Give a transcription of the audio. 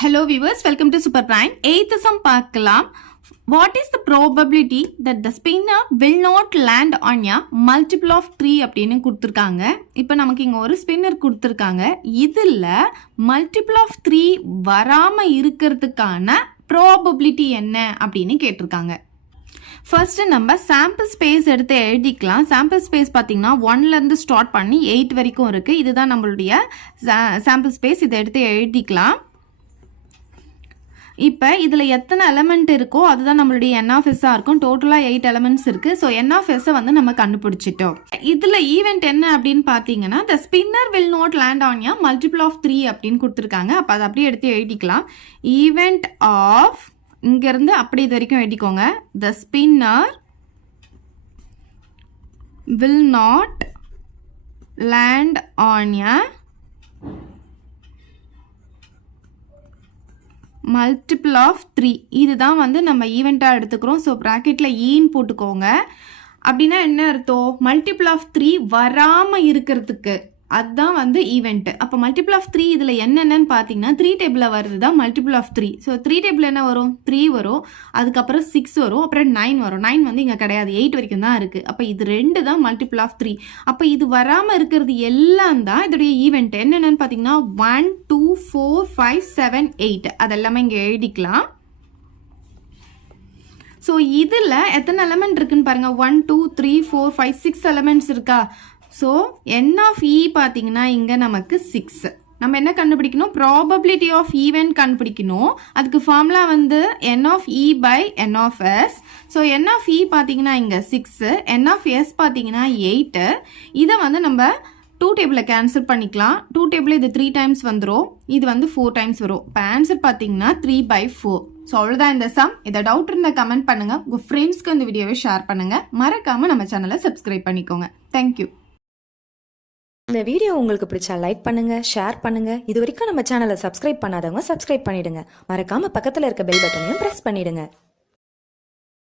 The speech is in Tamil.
Hello viewers, welcome to Super Prime. 8th sum பார்க்கலாம். What is the probability that the spinner will not land on a multiple of 3 அப்படின்னு கொடுத்துருக்காங்க. இப்போ நமக்கு இங்கே ஒரு ஸ்பின்னர் கொடுத்துருக்காங்க. இதில் multiple of 3 வராமல் இருக்கிறதுக்கான probability என்ன அப்படின்னு கேட்டிருக்காங்க. ஃபர்ஸ்ட் நம்ம சாம்பிள் ஸ்பேஸ் எடுத்து எழுதிக்கலாம். சாம்பிள் ஸ்பேஸ் பார்த்தீங்கன்னா 1லேருந்து ஸ்டார்ட் பண்ணி 8 வரைக்கும் இருக்குது. இதுதான் நம்மளுடைய சாம்பிள் ஸ்பேஸ். இதை எடுத்து எழுதிக்கலாம். இப்போ இதில் எத்தனை எலமெண்ட் இருக்கோ அதுதான் நம்மளுடைய என்ஆஃப்எஸ்ஸாக இருக்கும். டோட்டலாக 8 எலமெண்ட்ஸ் இருக்குது. ஸோ என்ஆஃப்எஸ்ஸை வந்து நம்ம கண்டுபிடிச்சிட்டோம். இதில் ஈவெண்ட் என்ன அப்படின்னு பார்த்தீங்கன்னா the spinner will not land on a multiple of 3 அப்படின்னு கொடுத்துருக்காங்க. அப்போ அதை அப்படியே எடுத்து எழுதிக்கலாம். ஈவெண்ட் ஆஃப் இங்கேருந்து அப்படி இது வரைக்கும் எழுதிக்கோங்க. The spinner will not land on a multiple of 3 இதுதான் வந்து நம்ம ஈவெண்ட்டாக எடுத்துக்கிறோம். ஸோ ப்ராக்கெட்டில் ஈன்னு போட்டுக்கோங்க. அப்படின்னா என்ன அர்த்தம்? மல்டிபிள் ஆஃப் 3 வராமல் இருக்கிறதுக்கு அதுதான் வந்து ஈவெண்ட்டு. அப்போ மல்டிபிள் ஆஃப் 3 இதில் என்னென்னு பார்த்தீங்கன்னா 3 டேபிளில் வருது தான் மல்டிபிள் ஆஃப் 3. ஸோ 3 டேபிள் என்ன வரும்? 3 வரும், அதுக்கப்புறம் 6 வரும், அப்புறம் 9 வரும். 9 வந்து இங்கே கிடையாது, 8 வரைக்கும் தான் இருக்குது. அப்போ இது 2 தான் மல்டிபிள் ஆஃப் 3. அப்போ இது வராமல் இருக்கிறது எல்லாம் தான் இதோடைய ஈவெண்ட். என்னென்னு பார்த்தீங்கன்னா 1 2 4 5 7 8 அதெல்லாமே இங்கே எழுதிக்கலாம். ஸோ இதில் எத்தனை எலமெண்ட் இருக்குன்னு பாருங்கள். 1 2 3 4 5 6 எலமெண்ட்ஸ் இருக்கா? ஸோ n ஆஃப் இ பார்த்தீங்கன்னா இங்கே நமக்கு 6. நம்ம என்ன கண்டுபிடிக்கணும்? ப்ராபபிலிட்டி ஆஃப் ஈவெண்ட் கண்டுபிடிக்கணும். அதுக்கு ஃபார்முலா வந்து n of E by n of S. So n of E பார்த்தீங்கன்னா இங்கே 6, n ஆஃப் எஸ் பார்த்தீங்கன்னா 8. இதை வந்து நம்ம 2 டேபிளில் கேன்சல் பண்ணிக்கலாம். 2 டேபிள் இது 3 டைம்ஸ் வந்துடும், இது வந்து 4 டைம்ஸ் வரும். இப்போ ஆன்சர் பார்த்தீங்கன்னா 3/4. ஸோ அவ்வளோதான் இந்த சம். இதை டவுட் இருந்தால் கமெண்ட் பண்ணுங்கள். உங்கள் ஃப்ரெண்ட்ஸ்க்கு இந்த வீடியோவை ஷேர் பண்ணுங்கள். மறக்காமல் நம்ம சேனலை சப்ஸ்கிரைப் பண்ணிக்கோங்க. தேங்க்யூ. இந்த வீடியோ உங்களுக்கு பிடிச்சா லைக் பண்ணுங்க, ஷேர் பண்ணுங்க. இது வரைக்கும் நம்ம சேனலை சப்ஸ்கிரைப் பண்ணாதவங்க சப்ஸ்கிரைப் பண்ணிடுங்க. மறக்காம பக்கத்தில் இருக்க பெல் பட்டனையும் பிரஸ் பண்ணிடுங்க.